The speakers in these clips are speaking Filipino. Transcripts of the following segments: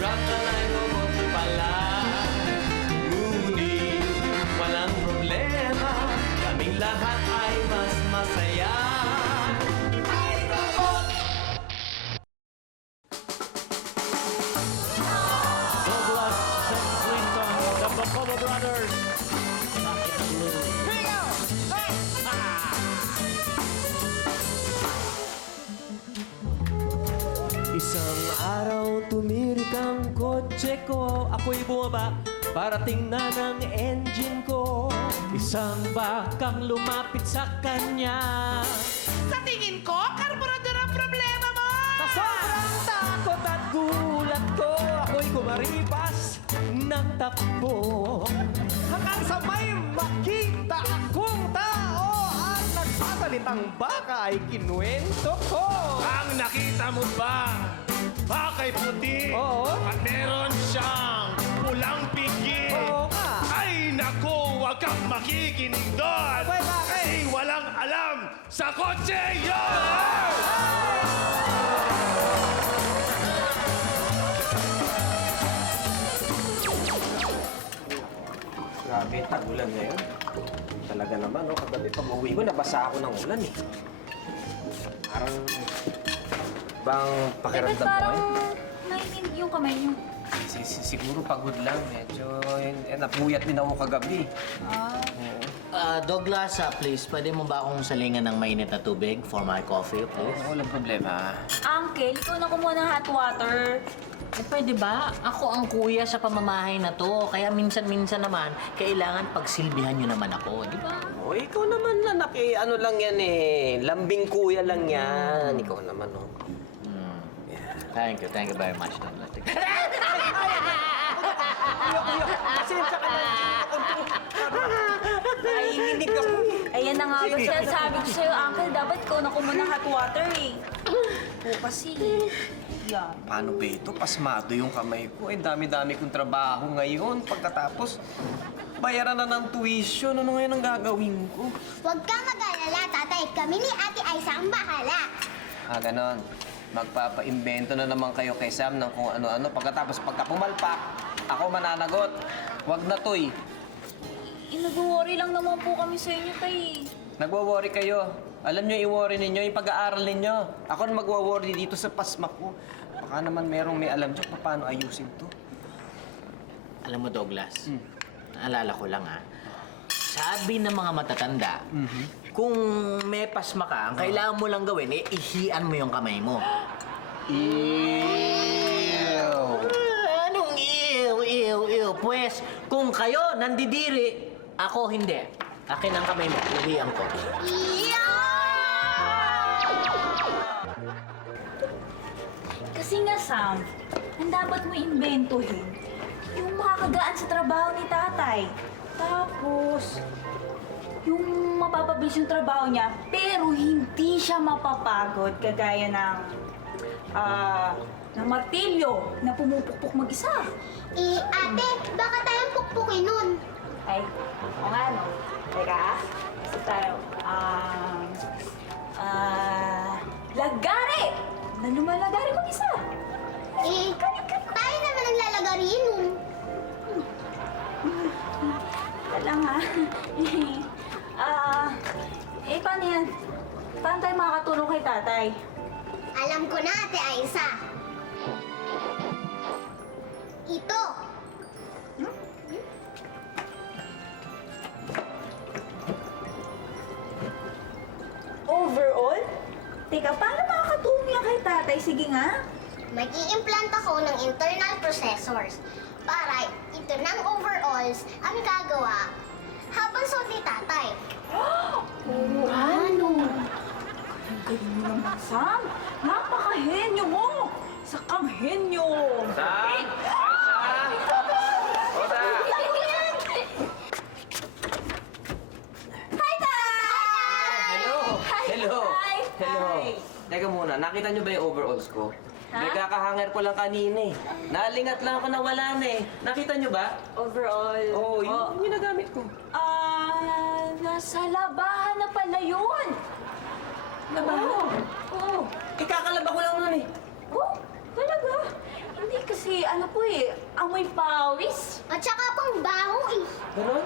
Ratalay bukod pala. Ngunit walang problema, kaming lahat ay mas masaya. Ay, robot! Douglas and Clinton, the Bacobo Brothers. Bakit ang blue? Isang araw tumirik ang kotse ko. Ako'y bumaba para tingnan ang engine ko. Isang bakang lumapit sa kanya. Sa tingin ko, karburador ang problema mo! Sa sobrang takot at gulat ko, ako'y kumaripas ng takbo. Hanggang sa may makita akong tao at nagsasalitang baka ay kinuwento ko. Ang nakita mo ba? Bakay puti. Oo. At meron siyang pulang pigi. Oo nga. Ay, naku, huwag kang makikinig doon. Wait, bakit? Kasi walang alam sa kotse yun! Grabe, tagulan ngayon. Talaga naman, no? Kagabi pag uwi ko, nabasa ako ng ulan, eh. Parang... Bang pakiramdam ko parang ngayon? naiinit yung kamay niyo? Siguro pagod lang. Medyo napuyat din ako kagabi. Douglas, please, pwede mo ba akong salingan ng mainit na tubig for my coffee, please? Walang problema. Uncle, ikaw na kumuha ng hot water. Eh, pwede ba? Ako ang kuya sa pamamahay na to. Kaya minsan-minsan naman, kailangan pagsilbihan nyo naman ako, di ba? O, ikaw naman anak eh. Ano lang yan eh. Lambing kuya lang yan. Ikaw naman, no? Thank you very much, Douglas. Pasensya ka na. Naiinginig ako. Ayan na nga ba sinasabi ko sa'yo, Uncle, dapat ikaw na kumuha ng hot water eh. O kasi, yan. Paano ba ito? Pasmado yung kamay ko. Eh, dami-dami kong trabaho ngayon. Pagkatapos, bayaran na ng tuition. Ano ngayon ang gagawin ko? Huwag kang mag-alala, tatay. Kami ni Ate Aiza ang bahala. Ganon. Magpapa-imbento na naman kayo kay Sam ng kung ano-ano. Pagkatapos, pagka pumalpak, ako mananagot. Huwag na to'y. Nag-worry lang naman po kami sa inyo, tay. Nagwo-worry kayo. Alam nyo, i-worry ninyo yung pag-aaral ninyo. Ako na magwo-worry dito sa pasma ko. Baka naman merong may alam dyan kung paano ayusin to. Alam mo, Douglas, naalala ko lang, sabi ng mga matatanda, kung may pasma ka, ang kailangan mo lang gawin, ihian mo yung kamay mo. Anong ew? Pues, kung kayo nandidiri, ako hindi. Akin ang kamay mo, ihian ko. Kasi nga, Sam, ang dapat mo imbentuhin, yung makakagaan sa trabaho ni tatay. Tapos, yung mapapabilis yung trabaho niya, pero hindi siya mapapagod kagaya ng martilyo na pumupukpok mag-isa. Ate, baka tayong pukpukin nun. Ay, o nga no. Teka, isa tayo. Lagari! Na lumalagari mag-isa. Tayo naman ang lalagarin nun. Wala nga. Paano yan? Paano tayo makakatulong kay tatay? Alam ko na, Ate Aiza. Ito. Overall? Teka, paano makakatulong yan kay tatay? Sige nga. Mag-i-implant ako ng internal processors para ito ng overalls ang gagawa habang suot ni tatay. Ano? Ang galing mo naman, Sam. Napakahenyo mo. Sakang henyo. Sam? Hi, Tay! Hello! Hello! Hi! Hello! Hi! Teka muna, nakita nyo ba yung overalls ko? Ha? May kakahanger ko lang kanina eh. Nalingat lang ako na wala na eh. Nakita nyo ba? Overall. Oo, yung ginagamit ko. Nasa labahan na pala yun. Labahan? Oo. Ikakalaba ko lang nun eh. Oh, talaga? Hindi kasi ano po eh, amoy pawis. At saka pang baho eh. Ganon?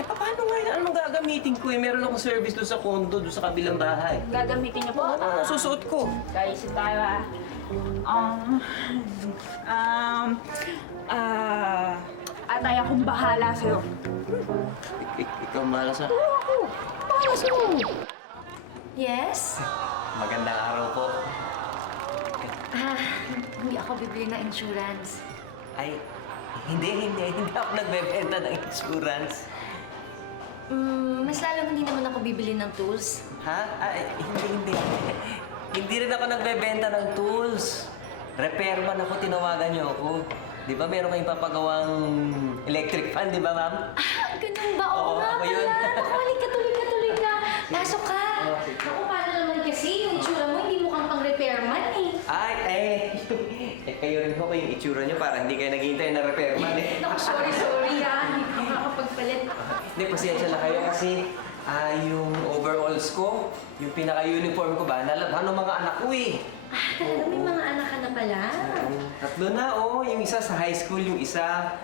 Eh, paano ngayon? Anong gagamitin ko eh? Meron akong service doon sa condo, doon sa kabilang bahay. Gagamitin niyo po. Ano ang susuot ko? Guys, tayo Atay, akong bahala sa'yo. Ikaw malas ha? Bahala sa'yo. Yes? Magandang araw po. Hindi ako bibili ng insurance. Ay, hindi ako nagbebenta ng insurance. Mas lalong hindi naman ako bibili ng tools. Ha? Ay, hindi. Hindi rin ako nagbebenta ng tools. Repairman ako, tinawagan niyo ako. Di ba meron kayong papagawang electric fan, di ba, ma'am? Ganun ba? Oo, Oo nga ako yun. pala. Naku, halika, tuloy ka. Pasok ka. Naku, paano naman kasi yung itsura mo, hindi mukhang pang repairman eh. Ay, eh, kayo rin ho yung itsura niyo para hindi kayo naghihintay na repairman eh. Naku, sorry ha. Hindi ko makakapagpalit. Hindi, pasensya na kayo kasi yung overalls ko, yung pinaka-uniform ko ba, nalabhan ng mga anak ko eh. Talaga may mga anak ka na pala. Tatlo na, yung isa sa high school, yung isa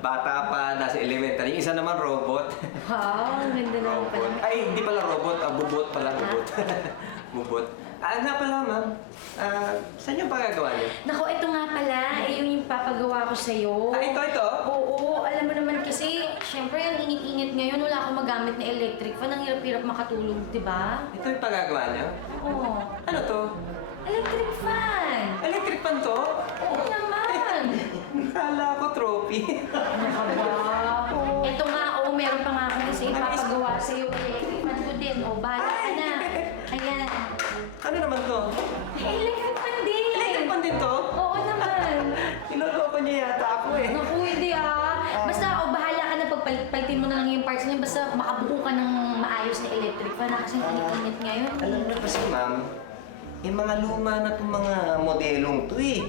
bata pa, nasa elementary, yung isa naman robot. Wow, ang ganda naman pala. Robot. Ay, hindi pala robot, bubot pala, bubot. Bubot. Nga pala, ma'am. Saan yung pagagawa niyo? Naku, ito nga pala, yung papagawa ko sa'yo. Ito? Oo, alam mo naman kasi, syempre, ang init-init ngayon, wala akong magamit na electric fan. Ang hirap-hirap makatulog, di ba? Ito yung pagagawa niyo? Oo. Ano to? Electric fan! Electric pan to? Oo naman! Kala ko trophy. Ito nga, meron pa nga akong isa ipapagawa sa'yo. Electric fan ko din. Bahala ka na. Ayan. Ano naman to? Electric fan din! Electric pan din to? Oo naman. Niloloko niya yata ako eh. Naku, hindi Basta, bahala ka na pagpalitin mo na lang yung parts niya. Basta makabuo ka ng maayos na electric fan. Kasi ang init ngayon. Alam mo kasi, ma'am, mga luma na itong mga modelong to eh.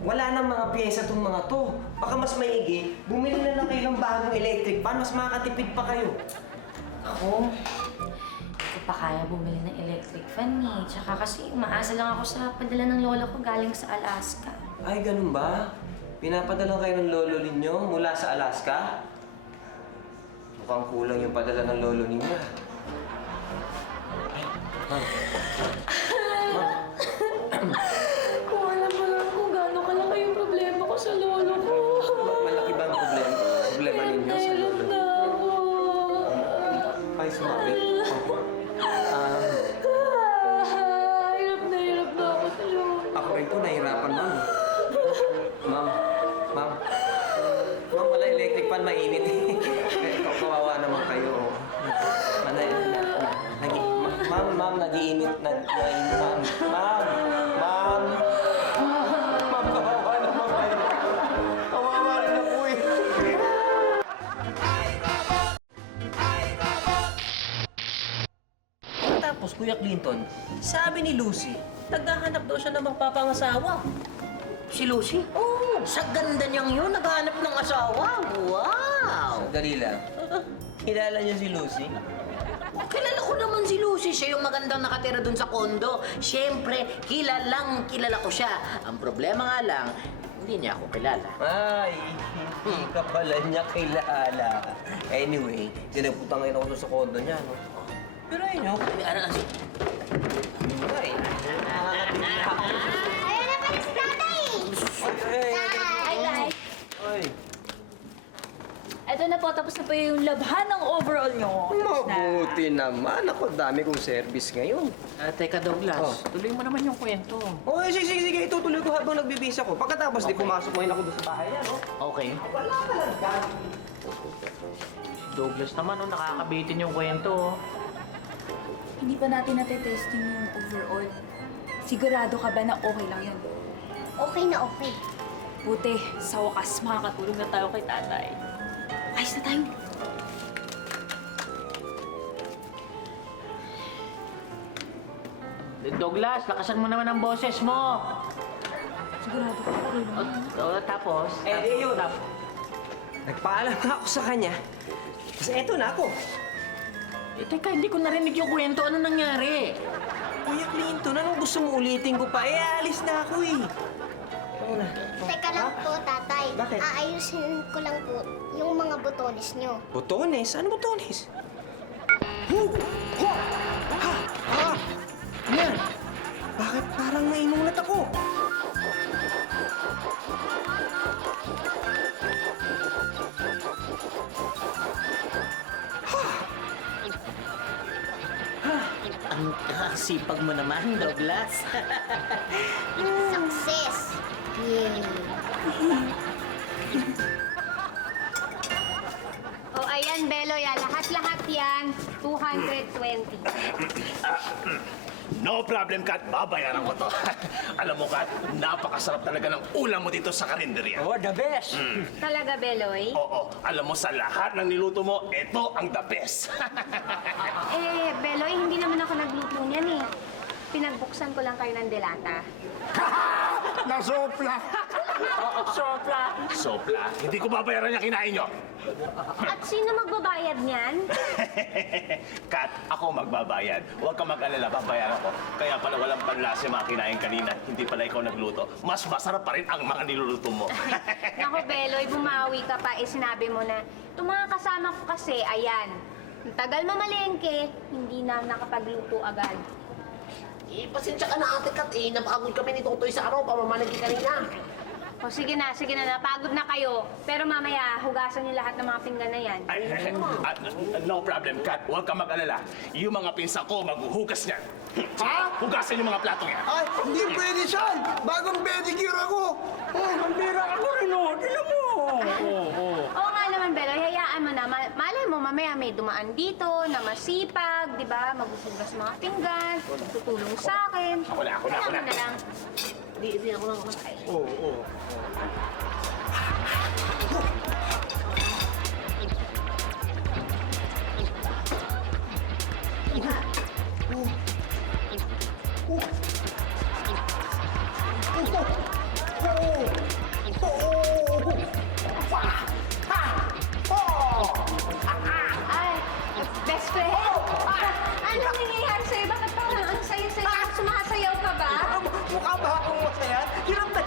Wala nang mga pyesa itong mga to. Baka mas maigi, bumili na lang kayo ng bagong electric fan, mas makakatipid pa kayo. Ako, hindi ko pa kaya bumili ng electric fan eh. Tsaka kasi umaasa lang ako sa padala ng lola ko galing sa Alaska. Ay, ganun ba? Pinapadala kayo ng lolo ninyo mula sa Alaska? Mukhang kulang yung padala ng lolo ninyo. Kung alam mo lang kung gaano kalaki yung problema ko sa lolo ko. Malaki ba ang problema ninyo sa lolo? na ako. Ay, sumabit. Hirap na ako sa lolo. Ako rin po, nahihirapan, ma'am. Ma'am, wala electric fan, mainit eh. Kawawa naman kayo. Ma'am, nag-iinit. Ma'am, kawawa naman kayo. Kawawa rin ako eh. Tapos, Kuya Clinton, sabi ni Lucy, naghahanap daw siya ng magpapangasawa. Si Lucy? Oo. Sa ganda niyang yun, naghanap ng asawa. Wow! Sandali lang. Kilala niyo si Lucy? Kilala ko naman si Lucy. Siya yung magandang nakatira dun sa kondo. Siyempre, kilala ko siya. Ang problema nga lang, hindi niya ako kilala. Ay, hindi ka pala niya kilala. Anyway, sinaputan ngayon ako doon sa kondo niya, no? Pero ayun, no? Ano kasi? Ay, nakakatid na ako. Ayan na pala si tatay! Hi, guys. Ay, Ito na po, tapos na po yung labhan ng overall nyo. Tapos na. mabuti naman. Ako, dami kong service ngayon. Teka, Douglas. Tuloy mo naman yung kwento. Oh, sige. Itutuloy ko habang nagbibisa ko. Pagkatapos, di pumasok ngayon ako doon sa bahay niya, no? Okay. Wala talaga. Douglas naman, nakakabitin yung kwento. Hindi pa natin natetesting yung overall. Sigurado ka ba na okay lang yun? Okay na okay. Buti, sa wakas makakatulong na tayo kay tatay. Ayos na tayo. Douglas, lakasan mo naman ang boses mo. Sigurado ka okay lang. Tapos? Yun. Nagpaalam nga ako sa kanya. Kasi eto na ako. Teka, hindi ko narinig yung kwento. Ano nangyari? Kuya Clinton, anong gusto mo ulitin ko pa? Alis na ako eh. Ano na? Teka lang po, tatay. Bakit? Aayusin ko lang po yung mga botones nyo. Botones? Ano botones? Hu! Ho! Ha! Ha! Ano yan? Bakit parang nainulat ako? Ang sipag mo naman, Douglas. Success! Yay! O ayan, Beloy, lahat-lahat yan, 220. No problem, Kat. Babayaran ko to. Alam mo, Kat, napakasarap talaga ng ulam mo dito sa karinderya. Oh, the best. Talaga, Beloy? Oo, alam mo, sa lahat ng niluto mo, ito ang the best. Beloy, hindi naman ako nagluto niyan eh. Pinagbuksan ko lang kayo ng delata. Nasopla! Sopla. Hindi ko babayaran yung kinain nyo. At sino magbabayad niyan? Kat, ako magbabayad. Huwag ka mag-alala, babayaran ko. Kaya pala walang panlasa yung mga kinain kanina. Hindi pala ikaw nagluto. Mas masarap pa rin ang mga niluluto mo. Naku, Beloy, bumawi ka pa. Sinabi mo na, itong mga kasama ko kasi, ayan. Ang tagal mamalengke, hindi na nakapagluto agad. Pasensya ka na, Ate Kat. Napagod kami ni Totoy sa araw, pamamalagi kanina. O sige na, napagod na kayo. Pero mamaya, hugasan niyo lahat ng mga pinggan na yan. No problem, Kat. Huwag ka mag-alala. Yung mga pinsa ko, maghuhugas niyan. Ha? Hugasan yung mga platong yan. Ay, hindi pwede, Sean! Bagong pedicure ako! Ang bira ako rin, oh. Tignan mo. Oo nga naman, Beloy, hayaan mo na. Malay mo, mamaya may dumaan dito na masipag, di ba? Maghuhugas mga pinggan, tutulong sa akin. Ako na. Hayaan mo na lang. Hindi ako lang kumakain. Ay, best friend. Ano nangyayari sa'yo? Bakit parang ang saya-saya? Sumasayaw ka ba? Mukha ba akong masaya? Hirap na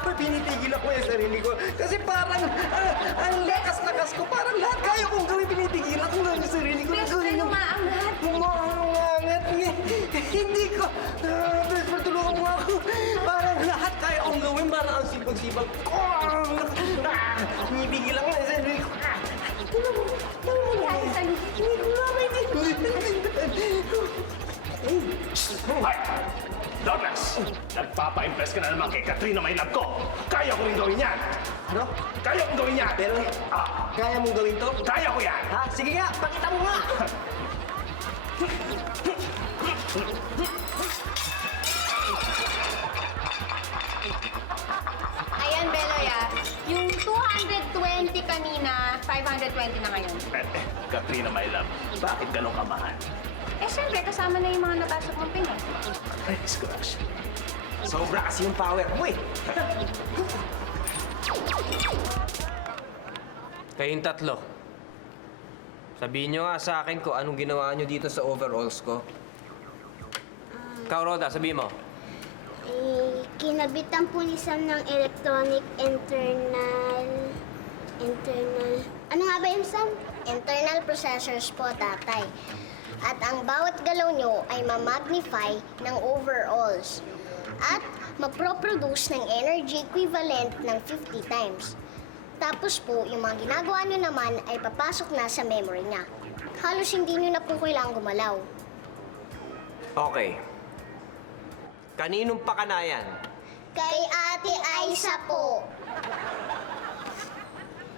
ako. Pinitigil ako yung sarili ko. Kasi parang ang lakas-lakas ko. Parang lahat kaya kong gawin. Pinitigil ako ng sarili ko. Best friend, umaangat. Umaangat. Hindi ko. Best friend, tulungan mo ako. Parang lahat kaya kong gawin. Parang ang sipag-sipag ko. Pinipigil ako ng sarili ko. Nangyayari sa'yo. Ay! Douglas! Nagpapa-impress ka na naman kay Katrina may love ko. Kaya ko rin gawin yan. Ano? Kaya kong gawin yan. Pero, kaya mong gawin to? Kaya ko yan. Ha? Sige nga, pakita mo nga! Ayan, Beloy, yung 220 kanina, 520 na ngayon. Katrina my love, bakit ganun ka mahal? Siyempre, kasama na yung mga napasok mong Pinoy. Ay, scratch. Sobra kasi yung power mo eh. Kayong tatlo, sabihin nyo nga sa akin kung anong ginawa nyo dito sa overalls ko. Ikaw, Roda, sabihin mo. Kinabit ang pulisan ng electronic internal... Ano nga ba yun, Sam? Internal processors po, tatay. At ang bawat galaw nyo ay ma-magnify ng overalls. At magproproduce ng energy equivalent ng 50 times. Tapos po, yung mga ginagawa nyo naman ay papasok na sa memory niya. Halos hindi nyo na po kailangang gumalaw. Okay. Kaninong pakanayan? Kay Ate Aiza po.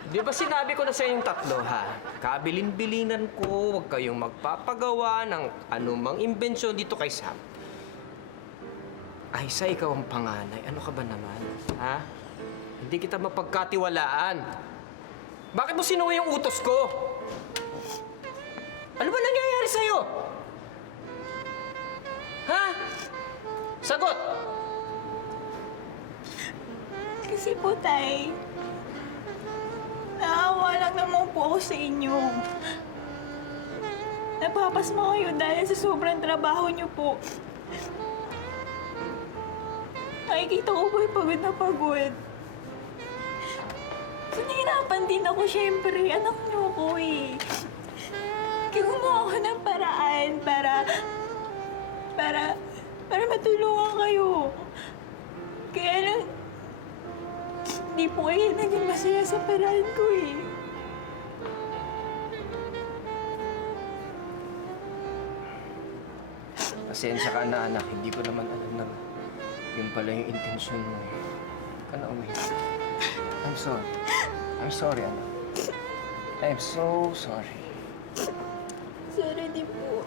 Di ba sinabi ko na sa inyong tatlo, ha? Kabilin-bilinan ko, huwag kayong magpapagawa ng anumang imbensyon dito kay Sam. Aiza, ikaw ang panganay. Ano ka ba naman, ha? Hindi kita mapagkatiwalaan. Bakit mo sinuwi yung utos ko? Ano ba nangyayari sa'yo? Ha? Sagot! Kasi po, Tay, naawa lang naman po ako sa inyo. Napapasma kayo dahil sa sobrang trabaho niyo po. nakikita ko po'y pagod na pagod. So, nahihirapan din ako, syempre. Anak niyo ko eh. Kaya gumawa ako ng paraan para matulungan kayo. Kaya lang, hindi po kayo naging masaya sa paraan ko eh. Pasensya ka na, anak. Hindi ko naman alam na yun pala yung intensyon mo. Huwag ka na umiyak. I'm sorry. I'm sorry, anak. I'm so sorry. Sorry din po.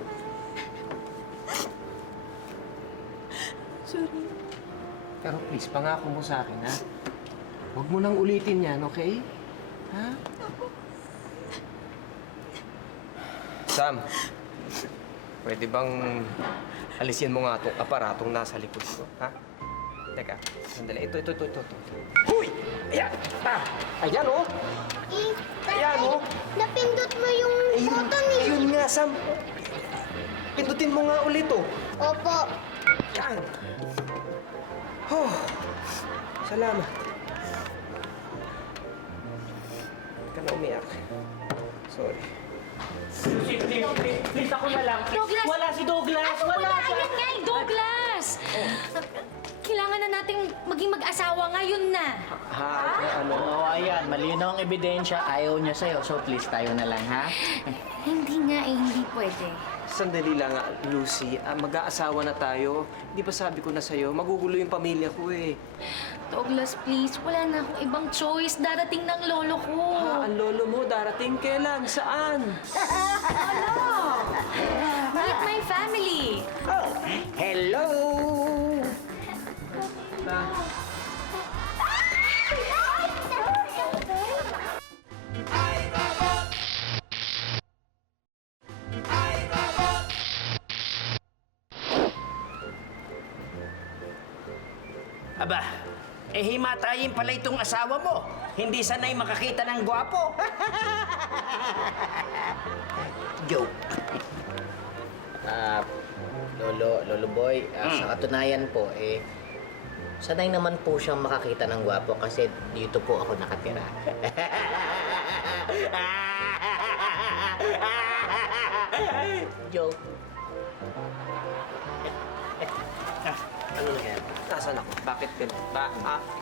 Sorry. Pero please, pangako mo sa akin, ha? Huwag mo nang ulitin yan, okay? Ha? Sam, pwede bang alisin mo nga itong aparatong nasa likod ko, ha? Teka, sandali. Ito. Uy! Ayan! Ayan, oh! Ayan, oh! Napindot mo yung button eh. Ayun nga, Sam. Pindutin mo nga ulit, oh. Opo. Yan! Oh, salamat. Huwag ka na umiyak. Sorry. Please, ako na lang. Douglas! Wala si Douglas! Ano wala? Ayun nga, eh, Douglas! Kailangan na nating maging mag-asawa ngayon na. Oo, ayan. Malinaw ang ebidensya. Ayaw niya sa'yo. So, please, tayo na lang, ha? Hindi nga eh, hindi pwede. Sandali lang, Lucy. Mag-aasawa na tayo. Di ba sabi ko na sa'yo, magugulo yung pamilya ko eh. Douglas, please, wala na akong ibang choice. Darating ng lolo ko. Ang lolo mo, darating kailan? Saan? Meet my family. Hello! Aba, himatayin pala itong asawa mo. Hindi sanay makakita ng gwapo. Joke. Lolo Boy, sa katunayan po, sanay naman po siyang makakita ng gwapo kasi dito po ako nakatira. Joke. Ano na yan? Nasaan ako? Bakit ganun?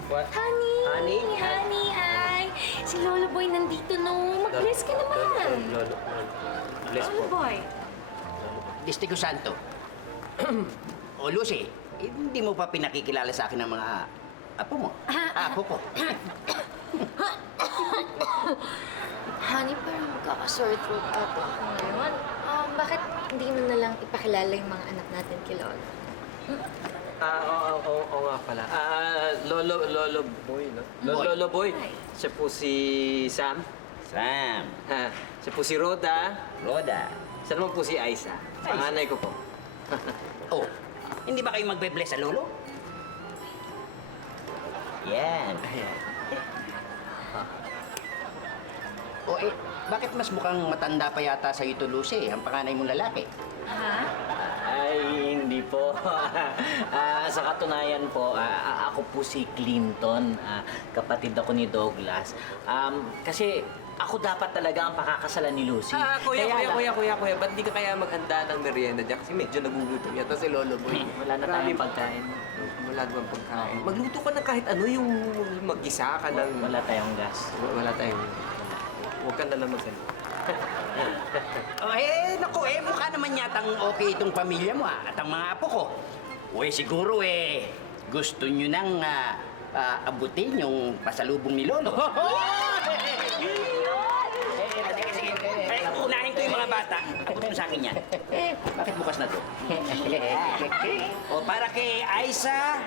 What? Honey! Honey? Honey, hi! Si Lolo Boy nandito, no? Mag-bless ka naman. Lolo. Bless Lolo po. Boy. Distigo Santo. O Lucy, hindi mo pa pinakikilala sa akin ang mga apo mo. Apo ko. Honey, parang magkaka-sore throat ata ako ngayon. Bakit hindi mo na lang ipakilala yung mga anak natin kay Lolo? Oo nga pala. Lolo Boy, no? Lolo Boy. Hi. Siya po si Sam. Sam. Ha, siya po si Rhoda. Rhoda. Siya naman po si Aiza. Panganay ko po. Oh, hindi ba kayo magbe-bless sa lolo? Yan. O bakit mas mukhang matanda pa yata sa ito, Lucy, ang panganay mong lalaki? Ha? Ay, hindi po. Sa katunayan po, ako po si Clinton. Kapatid ako ni Douglas. Kasi ako dapat talaga ang pakakasalan ni Lucy. Kuya, Kaya ba't di ka kaya maghanda ng merienda dyan? Kasi medyo nagugutom yata si Lolo Boy. Wala na tayong pagkain. Wala naman pagkain. Magluto ka ng kahit ano, yung mag-isa ka ng... Wala tayong gas. Wala tayong... Huwag ka na lang magsalita. Naku, mukha naman yatang okay itong pamilya mo, at ang mga apo ko. Siguro, gusto nyo nang abutin yung pasalubong ni Lolo. Sige. Unahin ko yung mga bata. Abutin mo sa akin yan. Bakit bukas na to? O, para kay Aiza,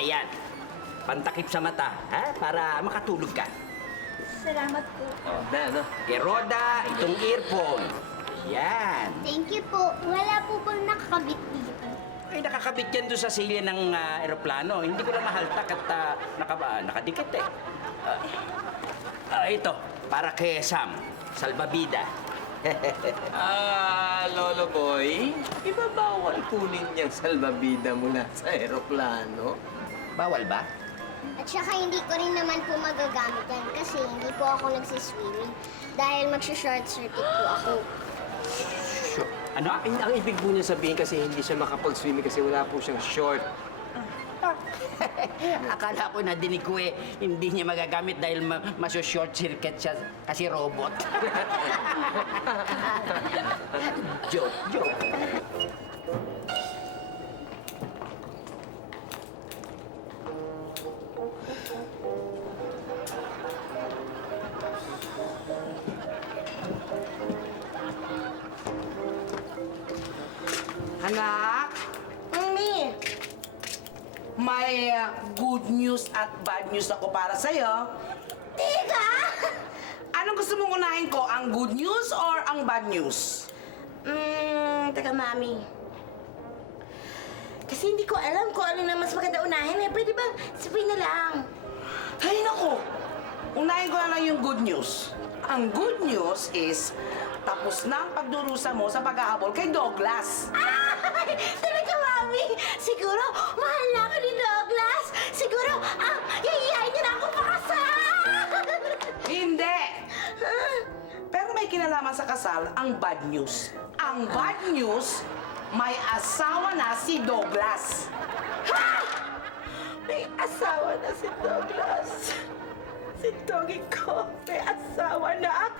ayan, pantakip sa mata, ha? Para makatulog ka. Salamat po. Kay Rhoda, itong earphone. Yan. Thank you po. Wala po bang nakakabit dito? Ay, nakakabit yan doon sa silya ng eroplano. Hindi ko lang mahaltak at nakadikit eh. Ito, para kay Sam, salbabida. Lolo Boy, ibabawal kunin niyang salbabida mula sa aeroplano. Bawal ba? At saka hindi ko rin naman po magagamit yan kasi hindi po ako nagsiswimming dahil magsha-short circuit po ako. Ano? Ang ibig po niya sabihin kasi hindi siya makapag-swimming kasi wala po siyang short. Akala ko nadinig ko eh, hindi niya magagamit dahil maso-short circuit siya kasi robot. Joke. Anak? Mami! May good news at bad news ako para sa'yo. Tita! Anong gusto mong unahin ko? Ang good news or ang bad news? Teka, Mami. Kasi hindi ko alam kung ano na mas maganda unahin eh. Pwede ba sabihin na lang? Ay, naku! Unahin ko na lang yung good news. Ang good news is, tapos na ang pagdurusa mo sa paghahabol kay Douglas. Ay! Talaga, Mami! Siguro, mahal na ako ni Douglas! Siguro, yayayain niya na ako pakasal! Hindi! Pero may kinalaman sa kasal ang bad news. Ang bad news, may asawa na si Douglas. Ha! May asawa na si Douglas. Si Doggy ko, may asawa na.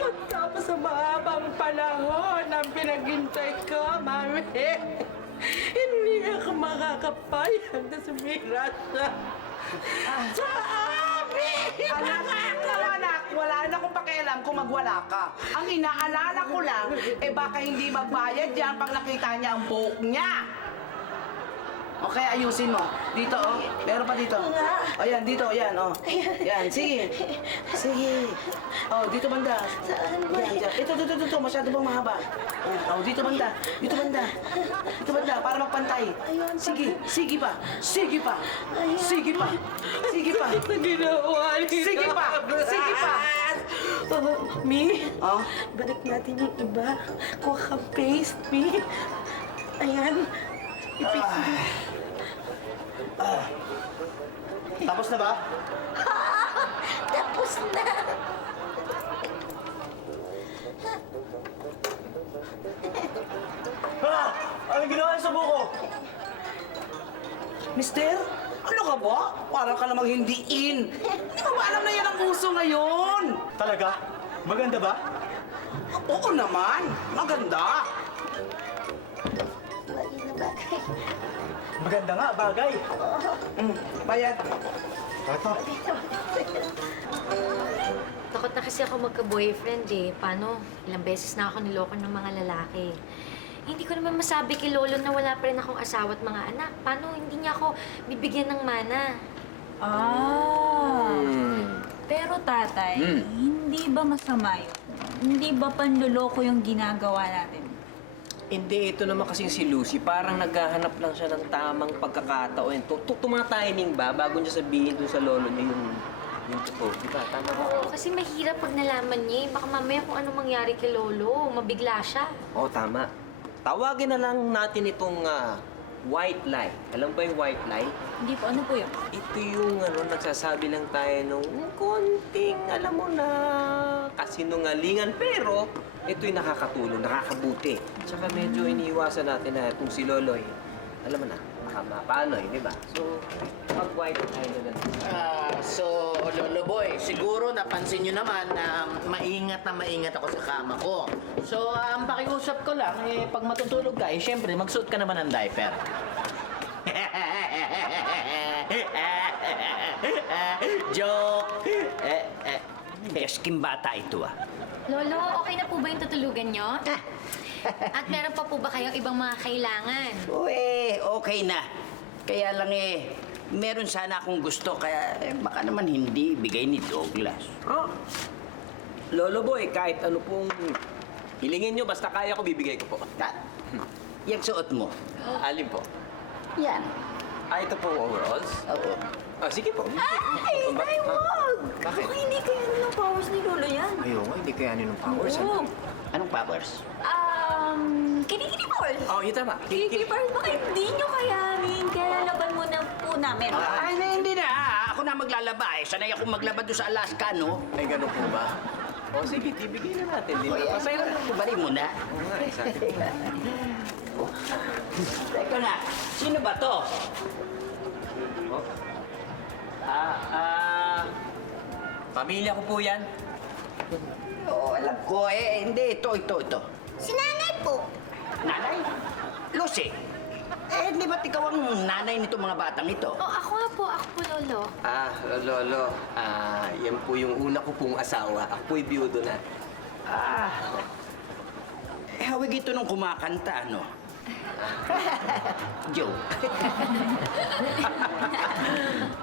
Matapos sa mahabang panahon ang pinaghintay ko, Mami, hindi ako makakapayag na sumira siya sa amin! Anak, wala na akong pakialam kung magwala ka. Ang inaalala ko lang, baka hindi magbayad yan pag nakita niya ang buhok niya. Okay, ayusin mo. Dito, oh. Meron pa dito. O, yan, dito, yan, oh. Yan, sige. Sige. Oh, dito banda. Saan ba? Yan, yan. Ito. Masyado bang mahaba? Oh, dito banda. Dito banda. Dito banda, para magpantay. Sige, sige pa. Sige pa. Sige pa. Sige pa. Sige pa. Sige pa. Mi, Oh, balik natin yung iba. Kuha ka paste, Mi. Ayan. Ipis mo. Tapos na ba? Tapos na. Anong ginawa niyo sa buko? Mister, ano ka ba? Parang ka namang hindi in. Hindi mo ba alam na yan ang uso ngayon? Talaga? Maganda ba? Oo naman. Maganda. Maganda nga, bagay. Bayad. Ito. Takot na kasi ako magka-boyfriend eh. Paano? Ilang beses na ako niloko ng mga lalaki. Hindi ko naman masabi kay Lolo na wala pa rin akong asawa at mga anak. Paano hindi niya ako bibigyan ng mana? Pero tatay, hindi ba masama yun? Hindi ba panluloko yung ginagawa natin? Hindi, ito naman kasing si Lucy, parang naghahanap lang siya ng tamang pagkakataon. Tumatiming ba bago niya sabihin dun sa lolo niya yung totoo? Di ba? Tama ba? Oo, kasi mahirap pag nalaman niya eh. Baka mamaya kung ano mangyari kay Lolo, mabigla siya. Oo, tama. Tawagin na lang natin itong white lie. Alam ba yung white lie? Hindi po, ano po yun? Ito yung nagsasabi lang tayo nung konting, alam mo na, kasinungalingan. Pero, ito'y nakakatulong, nakakabuti. Tsaka medyo iniiwasan natin na itong si Loloy. Alam mo na, baka mapanoy, di ba? So, mag-white lie na lang. So, Lolo Boy, siguro napansin nyo naman na maingat ako sa kama ko. So, ang pakiusap ko lang, pag matutulog ka, syempre, magsuot ka naman ng diaper. Joke! Eskim bata ito ah. Lolo, okay na po ba yung tutulugan niyo? At meron pa po ba kayong ibang mga kailangan? Okay na. Kaya lang meron sana akong gusto, kaya baka naman hindi bigay ni Douglas. Lolo Boy, kahit ano pong hilingin nyo, basta kaya ko, bibigay ko po. Yung suot mo. Alin po? Yan. Ito po overalls. Oo. Sige po. Ay, Nay, wag! Bakit? Baka hindi kaya ng powers ni Lolo yan. Ayaw nga, hindi kaya ng powers. Oo. Anong powers? Kinikini powers. Oh, yun tama. Kinikini powers, baka hindi nyo kayanin. Kaya lalaban muna po namin. Ay, hindi na. Ako na maglalaba eh. Sanay akong maglaba doon sa Alaska, no? Ay, ganun po ba? O sige, ibigay na natin. Di ba? Pasaya lang. Balik mo na. Oo nga, sabi ko. Teka nga, sino ba to? Pamilya ko po yan. Oo, alam ko eh. Hindi, ito. Si nanay po. Nanay? Lucy? Di ba't ikaw ang nanay nito mga batang ito? Oh, ako nga po. Ako po, Lolo. Lolo, yan po yung una ko pong asawa. Ako po'y biyudo na. Hawig ito nung kumakanta, ano? Joe.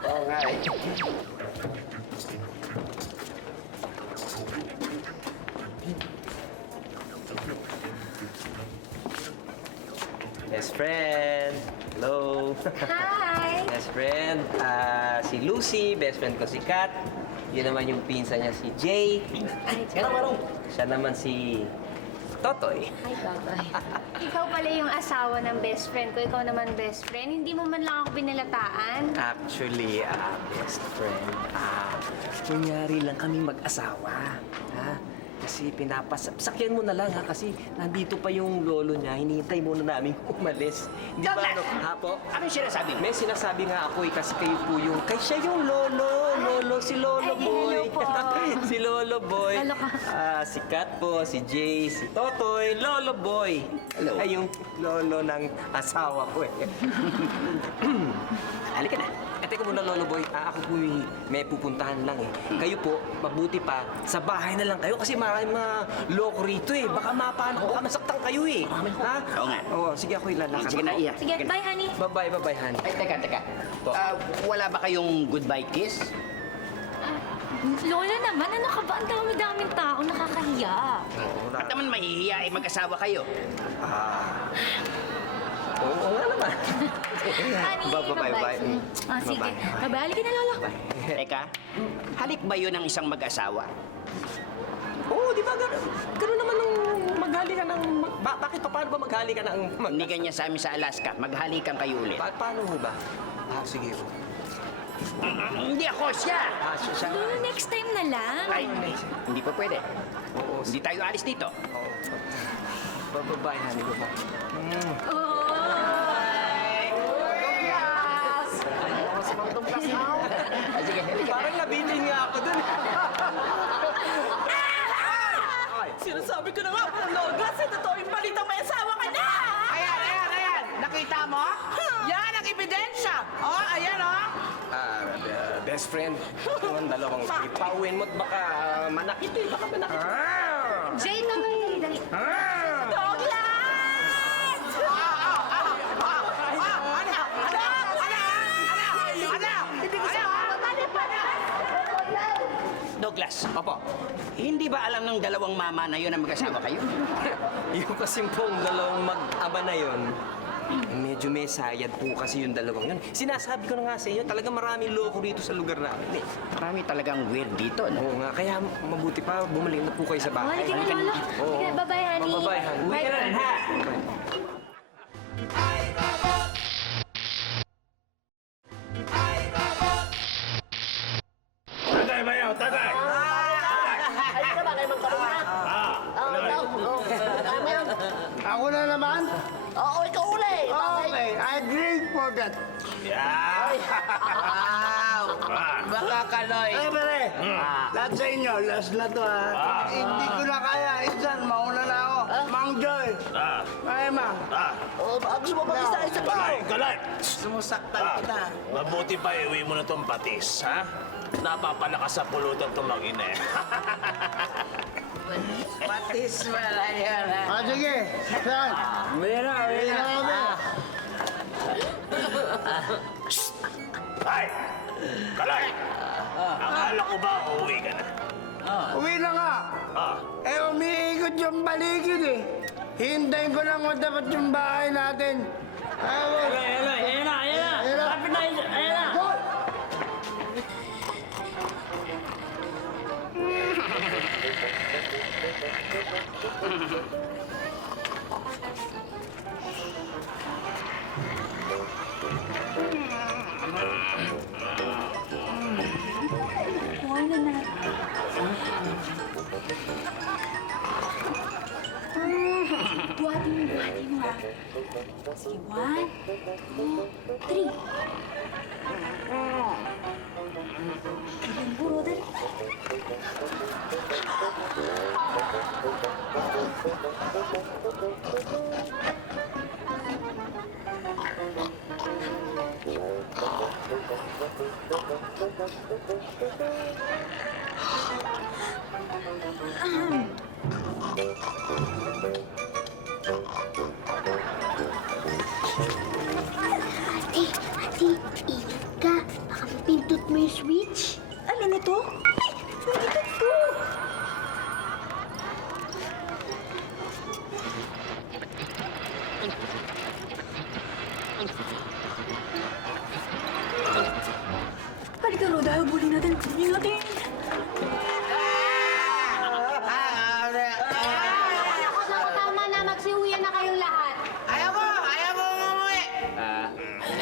Oo nga eh. Best friend. Hello. Hi! Best friend. Si Lucy. Best friend ko si Kat. Yun naman yung pinsa niya si Jay. Siya naman si Totoy. Hi, Babay. Ikaw pala yung asawa ng best friend ko. Ikaw naman best friend. Hindi mo man lang ako binalataan. Actually, best friend, kunyari lang kami mag-asawa. Ha? Kasi pinapasakyan mo na lang ha, kasi nandito pa yung lolo niya, hinihintay muna namin umalis. Di ba, Douglas! Ha po? Ano yung sinasabi mo? May sinasabi nga ako eh, kasi kayo po yung, kay siya yung lolo, si Lolo Ay, Boy. hello po. Si Lolo Boy. Lolo ka. Si Kat po, si Jay, si Totoy, Lolo Boy. Hello. Ay, yung lolo ng asawa ko eh. Halika na. Teka muna, Lolo Boy. Ako po may pupuntahan lang eh. Kayo po, mabuti pa, sa bahay na lang kayo kasi maraming mga loko rito eh. Baka mapano, baka masaktan kayo eh. Ha? Oo nga. Oo, sige ako ilalakad. Sige na, iya. Sige, bye, honey. Bye-bye, honey. Ay, teka. Wala ba kayong goodbye kiss? Lola naman, ano ka ba? Ang dami-daming tao, nakakahiya. Ba't naman mahihiya eh mag-asawa kayo? Oo nga naman. Honey, Bye-bye. Sige. Bye-bye. Bye-bye. Halika na, Lolo. Teka, halik ba yun ng isang mag-asawa? Oo, di ba? Ganun naman nung maghali ka ng... Bakit pa? Paano ba maghali ka ng... Hindi ganyan sa amin sa Alaska. Maghalikan kayo ulit. Paano ho ba? Sige ho. Hindi ako siya! Siya. Lolo, next time na lang. Ay, hindi pa pwede. Oo, Hindi tayo alis dito. Bye-bye, honey. Bye-bye. Sige, halika. Parang nabitin nga ako dun. Sinasabi ko na nga, Douglas, totoo yung balitang may asawa ka na! Ayan! Nakita mo? Yan ang ebidensya! Oh, ayan, oh! Best friend, yung dalawang ipauwin mo't baka manakit eh. Baka manakit. Jay, dali. Douglas! Douglas, Opo. hindi ba alam ng dalawang mama na yun na mag-asawa kayo? Yung kasing pong dalawang mag-ama na yun, medyo may sayad po kasi yung dalawang yun. Sinasabi ko na nga sa inyo, talaga maraming loko rito sa lugar namin eh. Marami talagang weird dito, no? Oo nga, kaya mabuti pa, bumalik na po kayo sa Oh, bahay. halika na, Lolo. Oo. Sige, bye-bye, honey. Bye-bye, honey. Uwi ka na rin, ha? Tagay bayaw, tagay! Ay, ka ba kayo magkaroon na? Ako na naman? Oo, ikaw uli. Okay, I drink for that. Baka kaloy. Eh, pare, lahat sa inyo, last na to ha. Hindi ko na kaya, Isan, mauna na ako. Mang Joy, ay Mang. Oh, gusto mo mag-isa isa pa? Galay! Sumusaktan kita. Mabuti pa iwi mo na tong patis, ha? Napapalakas sa pulutan itong mag-ina eh. Patis mo na yan, ha? Sige, saan? Mira. Ay! Galay! Akala ko ba uuwi ka na? Uwi na nga. Ah, Umiikot yung paligid eh. Hintayin ko lang matapat yung bahay natin. Ayan na. Lapit na. Ayan na. Kuha na na. Buhatin mo ah. Sige, 1, 2, 3. Ilan buro, dali. Ate, ingat ka. Baka mapindot mo yung switch. Alin ito? Ay, nandito ko. Halika, Roda. Habulin natin. Habulin natin. Naku, tama na. Magsiuwian na kayong lahat. Ayaw mo umuwi.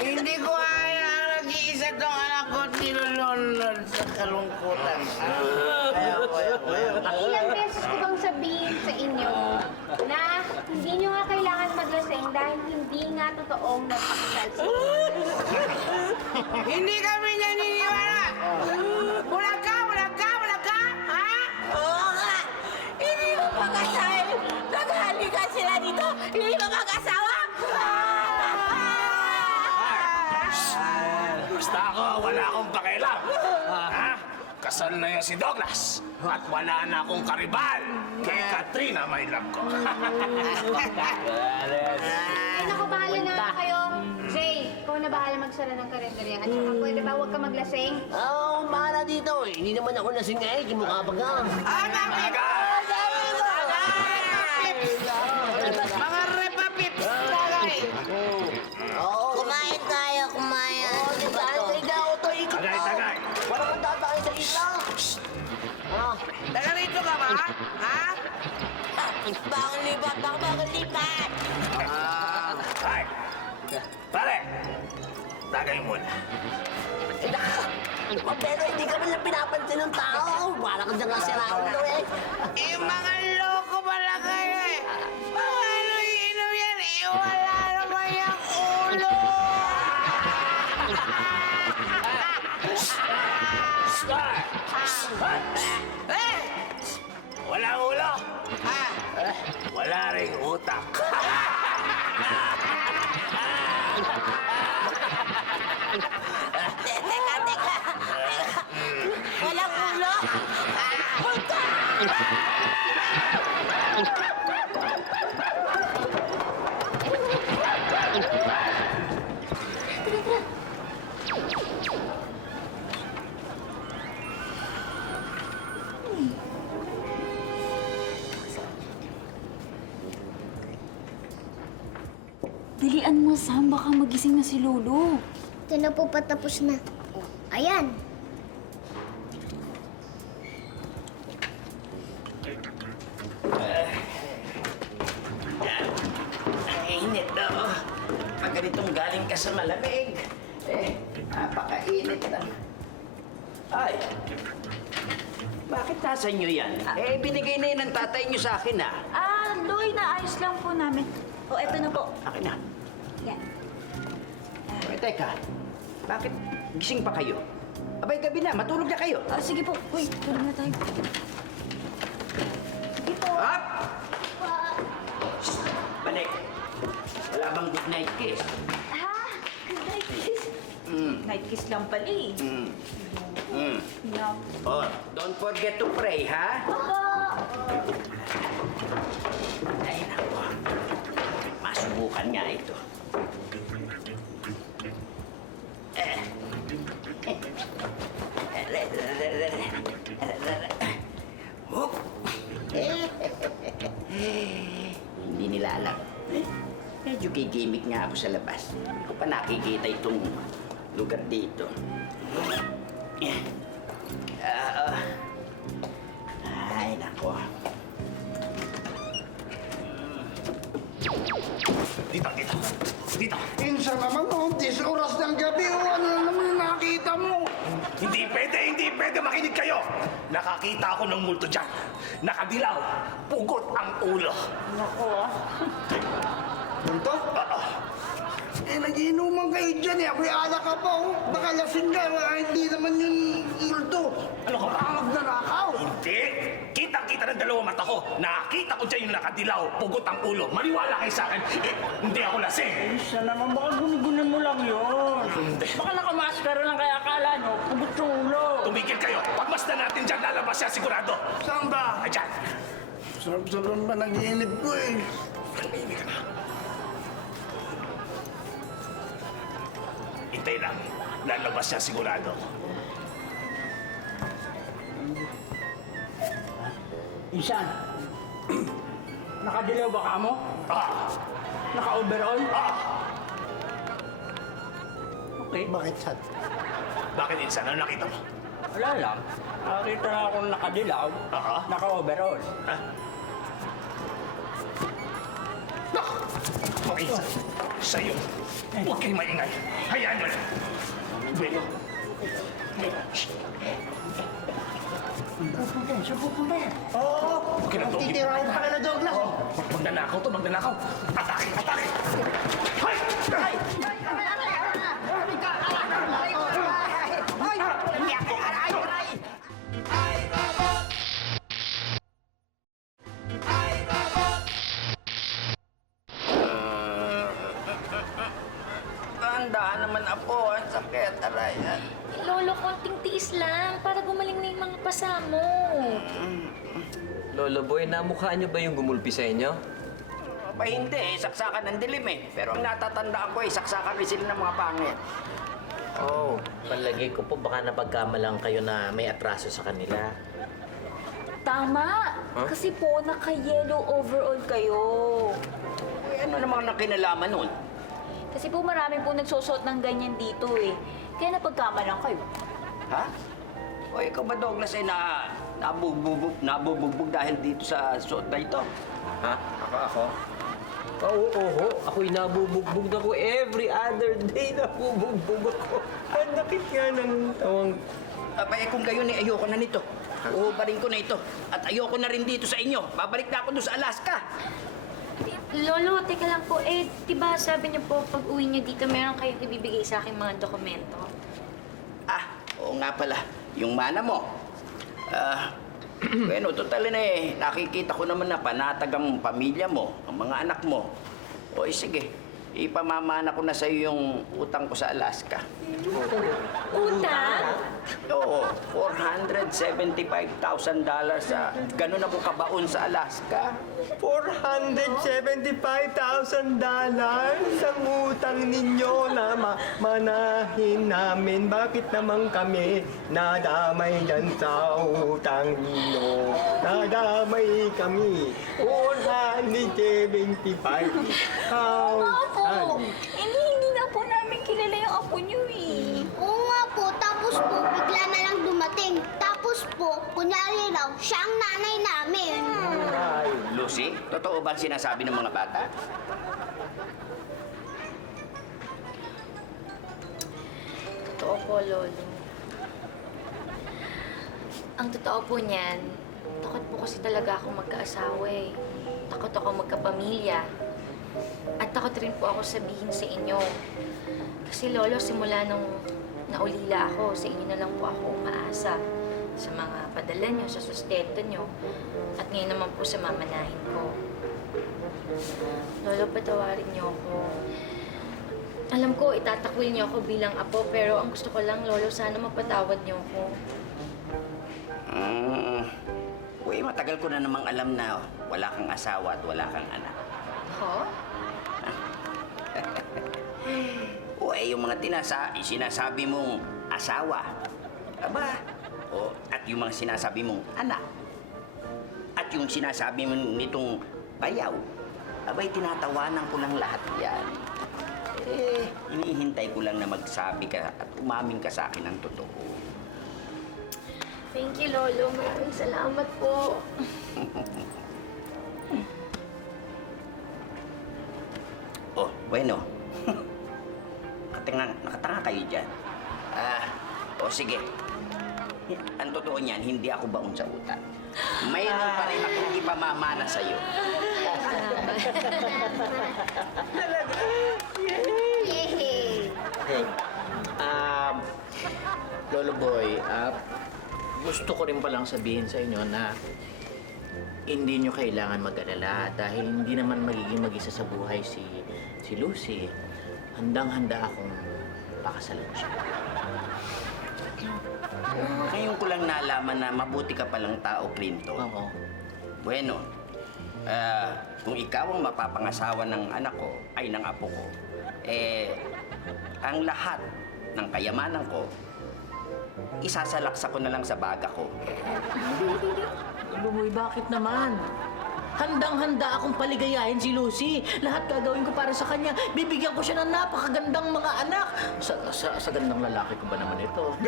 Hindi ko kaya ang nag-iisa tong anak ko nilulunod sa kalungkutan. Ayaw ko. Ilang beses ko bang sabihin sa inyo na hindi nyo nga kailangan maglasing dahil hindi nga totoong nagpakasal sa inyo. Hindi kami naniniwala. Bulag ka! Ha? Oo nga! Hindi mo pagkasal! Naghalikan sila dito! Hindi mo mag-asawa! Basta ako, wala akong pakialam. Ha? Kasal na yan si Douglas. At wala na akong karibal kay Katrina, my love ko. Ay, naku, bahala na kayo. Jay, ikaw na bahala magsara ng karinderya. At saka pwede ba huwag ka maglasing? Oo, bahala dito. Hindi naman ako lasing eh. Kimukha pa ka. Mga repapips tagay! Kumain tayo, kumain. Tagay daw to. Tagay. Wala kang tatay sa isla. Taga rito ka ba? Ha? Bakong lipat, bakong lipat. Ay! Pare! Tagay muna. Pero hindi ka man lang pinapansin ng tao. Wala kang dyan nga siraan to eh. Mga loko pala kayo eh. Paano iinom yan? Wala naman yung ulo. Eh! Walang ulo. Wala ring utak. Teka. Walang ulo. Punta! Dalian mo, Sam. Baka magising na si Lolo. Ito na po patapos na. Ayan. Ay, init na. Pag ganitong galing ka sa malamig, napakainit na. Ay, bakit nasa nyo yan? Binigay na yan ng tatay nyo sa akin, Loy, naayos lang po namin. O, eto na po. Akin na. Yan. Teka, bakit gising pa kayo? Abay, gabi na. Matulog na kayo. Sige po. Uy, tulog na tayo. Sige po. Up! Balik. Wala bang good night kiss? Ha? Good night kiss. Night kiss lang pala eh. No. Oh, don't forget to pray, ha? Ay, nako. Masubukan nga ito. Hop! Hindi nila alam. Medyo gigimik nga ako sa labas. Hindi ko pa nakikita itong lugar dito. Ay, nako. Dito, dito. Dito. Insan naman, oh, 10 oras ng gabi, oh, ano na naman yung nakita mo? Hindi pwede makinig kayo. Nakakita ako ng multo dyan. Nakadilaw. Pugot ang ulo. Ganito? Eh, nagiinuman kayo dyan eh. Ako'y alak ka pa, oh. Baka lasing ka, hindi naman yung multo. Ano ka ba? Baka magnanakaw. Hindi. Kitang-kita ng dalawang mata ko. Nakita ko dyan yung nakadilaw. Pugot ang ulo. Maniwala kayo sa akin. Eh, hindi ako lasing. Isa naman, baka guni-gunin mo lang yun. Hindi. Baka nakamaskara lang kaya akala nyo, pugot yung ulo. Tumigil kayo. Pagmasdan natin dyan, lalabas siya sigurado. Saan ba? Ayan. Sarap-sarap ba nag-iinip ko eh. Nangingi ka na. Hintay lang. Lalabas siya sigurado. Insan, nakadilaw ba ka mo? Naka-overall? Okay. Bakit, Chad? Bakit insan? Ano nakita mo? Wala lang. Nakita na akong nakadilaw, naka-overall. Mga insan, sa'yo. Huwag kayong maingay. Hayaan nyo lang. Bueno. Oo, Okay na to. titirahin pa ka na, Douglas. Magnanakaw to, magnanakaw. Atake, atake. Hay! Hay! Tandaan naman, Apo. Ang sakit. Aray. Lolo, konting tiis lang para gumaling na yung mga pasa mo. Lolo Boy, namukha niyo ba yung gumulpi sa inyo? Ba hindi eh. Saksakan ng dilim eh. Pero ang natatandaan ko eh, saksakan rin sila ng mga pangit. Oh, palagi ko po baka napagkamalang kayo na may atraso sa kanila. Tama! Kasi po, naka-yellow overall kayo. Eh, ano namang nakinalaman nun? Kasi po marami po nagsusot ng ganyan dito eh. Kaya napagkamalang kayo. Ha? O ikaw ba, Douglas, nabubugbog dahil dito sa suot na ito? Ha? Ako? Oo. Ako'y nabubugbog na ko every other day. Nabubugbog ako. Ang nakit nga ng tawang... Aba, kung gayon eh, ayoko na nito. Uubarin ko na ito. At ayoko na rin dito sa inyo. Babalik na ako doon sa Alaska. Lolo, teka lang po. Eh, diba sabi niyo po, pag uwi niyo dito, meron kayong ibibigay sa akin mga dokumento? Oo nga pala. Yung mana mo. Bueno, total na eh. Nakikita ko naman na panatag ang pamilya mo, ang mga anak mo. O sige, ipamamana ko na sa'yo yung utang ko sa Alaska. Utang? Oo, $475,000 sa ganun ako kabaon sa Alaska. $475,000 ang utang ninyo na manahin namin. Bakit naman kami nadamay dyan sa utang ninyo? Nadamay kami. 475,000. Opo! Hindi na po namin kilala yung apo niyo eh. Oo nga po, tapos po, bigla na lang dumating. Tapos po, kunyari raw, siya ang nanay namin. Lucy, totoo ba ang sinasabi ng mga bata? Totoo po, Lolo. Ang totoo po niyan, takot po kasi talaga ako magkaasawa eh. Takot ako magkapamilya. At takot rin po ako sabihin sa inyo. Kasi Lolo, simula nung naulila ako, sa inyo na lang po ako umaasa. Sa mga padala nyo, sa sustento nyo. At ngayon naman po sa mamanahin ko. Lolo, patawarin niyo ako. Alam ko, itatakwil niyo ako bilang apo, pero ang gusto ko lang, Lolo, sana mapatawad niyo ako. Uy, matagal ko na namang alam na wala kang asawa at wala kang anak. Ho? Uy, yung mga sinasabi mong asawa. Aba, at yung mga sinasabi mong anak. At yung sinasabi mong nitong bayaw. Abay, tinatawanan ko lang lahat yan. Inihintay ko lang na magsabi ka at umamin ka sa akin ng totoo. Thank you, Lolo. Maraming salamat po. Bueno, nakatanga kayo dyan. O sige. Ang totoo niyan, hindi ako baon sa utang. Mayroon pa rin akong ipamamana sa'yo. Yay! Okay. Lolo Boy, gusto ko rin palang sabihin sa inyo na hindi nyo kailangan mag-alala dahil hindi naman magiging mag-isa sa buhay si Lucy. Handang-handa akong pakasalan siya. Ngayon ko lang nalaman na mabuti ka palang tao, Clinton. Oo. Bueno, kung ikaw ang mapapangasawa ng anak ko, ay ng apo ko, ang lahat ng kayamanan ko, isasalaksa ko na lang sa baga ko. Lolo Boy, bakit naman? Handang-handa akong paligayahin si Lucy. Lahat gagawin ko para sa kanya. Bibigyan ko siya ng napakagandang mga anak. Sa gandang lalaki ko ba naman ito?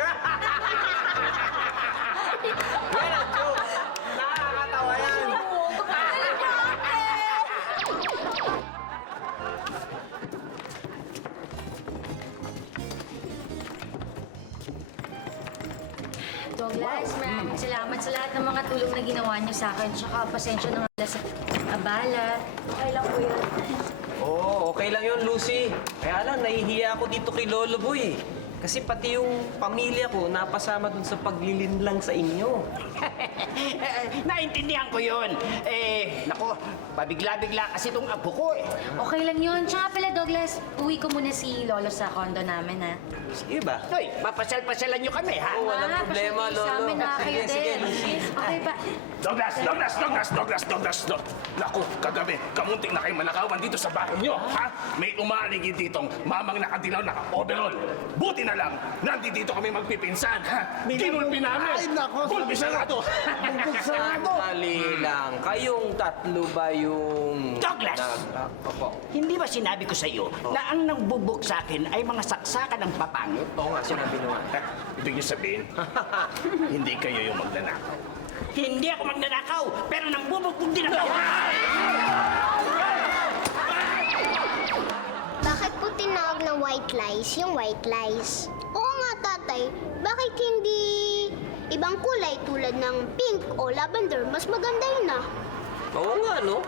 Nakakatawa yan! Douglas, maraming salamat sa lahat ng mga tulong na ginawa niyo sa akin. Tsaka pasensya na nga sa abala. Okay lang po yun. Oo, okay lang yun, Lucy. Kaya lang, nahihiya ako dito kay Lolo Boy. Kasi pati yung pamilya ko napasama dun sa paglilinlang sa inyo. Naintindihan ko yun. Nako, pabigla-bigla kasi itong apo ko eh. Okay lang yun. Tsaka pala, Douglas, uwi ko muna si Lolo sa condo namin, ha? Sige ba? Hoy, papasyal-pasyalan nyo kami, ha? Oo, walang problema, pasyal kayo sa Lolo. amin, ha? Kayo Sige, din. Lucy. Okay pa. Douglas! Naku, kagabi, kamuntik na kayo manakawan dito sa bahay nyo, ha? May umaligid ditong mamang nakadilaw, naka-overall. Buti na lang, nandito kami magpipinsan, ha? Kinulpi namin! Ay, nako. Pulpisarado! Dali lang. Kayong tatlo ba yung... Douglas! Opo. Hindi ba sinabi ko sa iyo na ang nagbubuk sa akin ay mga saksakan ng papangit? Oo nga, sinabi naman. Ibig niyo sabihin, hindi kayo yung magnanakaw. Hindi ako magnanakaw, pero nangbubugbog din ako. Bakit po tinawag na white lies yung white lies? Oo nga, tatay. Bakit hindi ibang kulay tulad ng pink o lavender? Mas maganda yun ah. Oo nga, no?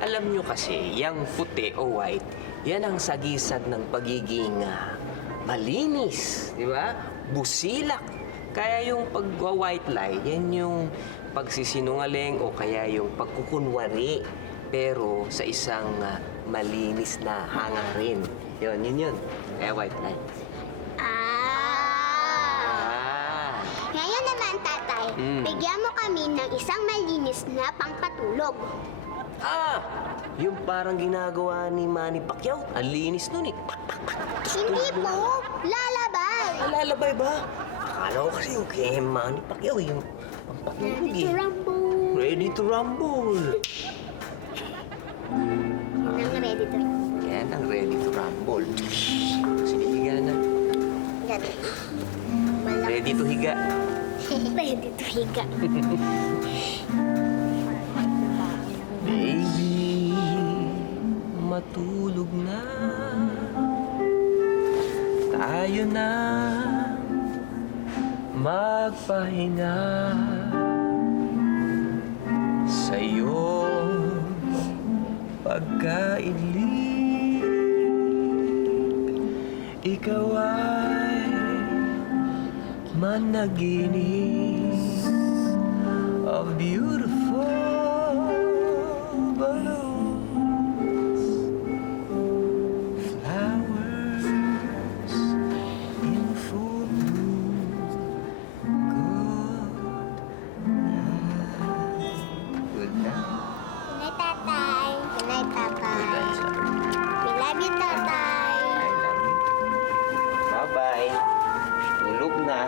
Alam nyo kasi, yung puti o white, yan ang sagisag ng pagiging malinis, di ba? Busilak. Kaya yung pag-white lie, yan yung pagsisinungaling o kaya yung pagkukunwari. Pero sa isang malinis na hangarin. Yun. Kaya white lie. Ngayon naman, tatay, bigyan mo kami ng isang malinis na pangpatulog. Yung parang ginagawa ni Manny Pacquiao. Ang linis nun eh. Hindi po, lalabay. Lalabay ba? Akala ko kasi yung kay Manny Pacquiao, yung pampatulog Ready to eh. rumble. Ready to rumble. Nang ready to rumble. Yan ang ready to rumble. Sinihiga na. Ganun. Ready to higa. Ready to higa. Baby, matulog na. Tayo na magpahinga sa iyong pagkainlig. Ikaw ay managinip of beautiful balloons, flowers in full bloom. Good night. Good night, tatay. Good night, tatay. Good night, son. We love you, tatay. I love you. Bye-bye. Tulog na.